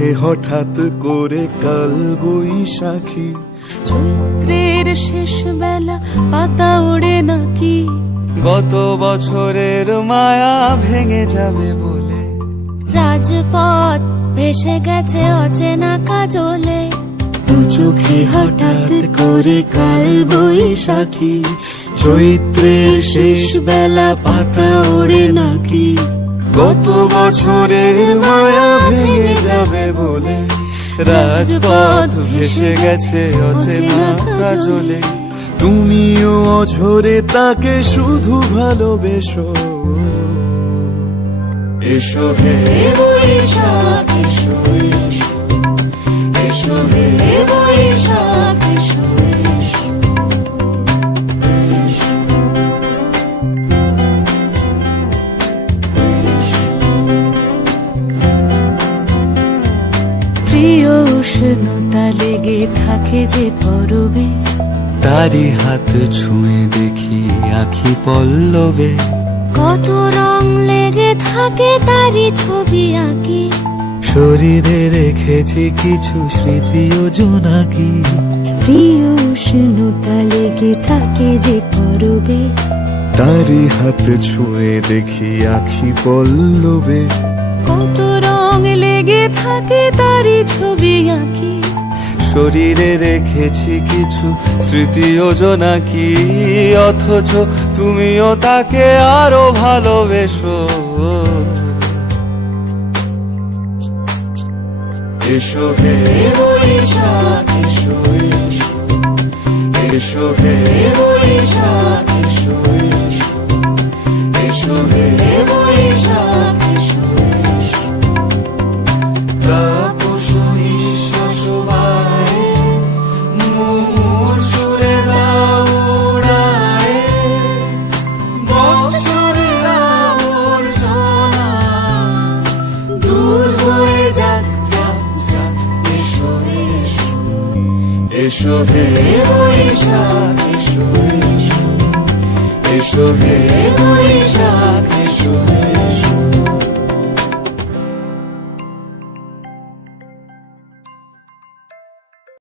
চোখে হঠাৎ করে কাল বৈশাখী, চৈত্রের শেষ বেলা পাতা ওড়ে নাকি, গত বছরের মায়া ভেঙে যাবে বলে, রাজপথ ভেসে গেছে অচেনা কাজলে, দু চোখে হঠাৎ করে কাল বৈশাখী, চৈত্রের শেষ বেলা পাতা ওড়ে নাকি, গত বছরের মায়া ভেঙে যাবে বলে, রাজপথ ভেসে গেছে অচেনা কাজলে। তুমিও অঝরে তাকে শুধু ভালোবেসো, এসো হে বৈশাখ এসো, এসো হে বৈশাখ এসো। প্রিয় উষ্ণতা লেগে থাকে যে পরবে, তারি হাত ছুঁয়ে দেখি আখি পল্লবে, কত রং লেগে থাকে তারি ছবি আঁকি, শরীরে রেখেছি কিছু স্মৃতি ও জোনাকি, প্রিয় উষ্ণতা লেগে থাকে যে পরবে, তারি হাত ছুঁয়ে দেখি আখি পল্লবে, কত রং লেগে থাকে তারি ছবি আঁকি, শরীরে রেখেছি কিছু স্মৃতি ও জোনাকি, অথচ তুমিও তাকে আরো ভালোবেসো, এসো হে বৈশাখ এসো, এসো হে বৈশাখ এসো, এসো হে বৈশাখ এসো। তাপস নিঃশ্বাস বায়ে, মুমুর সুরে দাও উড়ায়ে, বৎসরের আবর্জনা দূর হয়ে যাক যাক যাক, এসো এসো, এসো হে বৈশাখ এসো, এসো হে বৈশাখ এসো।